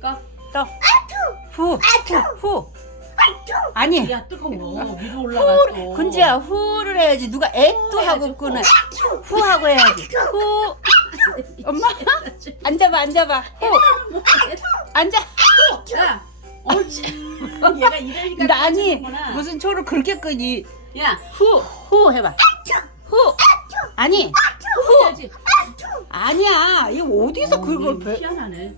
떠. 후. 후. 아니. 야 뜨거워. 위로 올라가 또. 근지야 후를 해야지. 누가 액도 하고 끄는. 후 하고 해야지. 후. 엄마 앉아봐 앉아봐. 후. 앉아. 야, 옳지. 얘가 이러니까 나니 꽂히는구나. 무슨 초를 그렇게 끄니? 야, 후 해봐. 후. 아니 해야지. 아니야. 이거 어디서 그걸 배? 희한하네.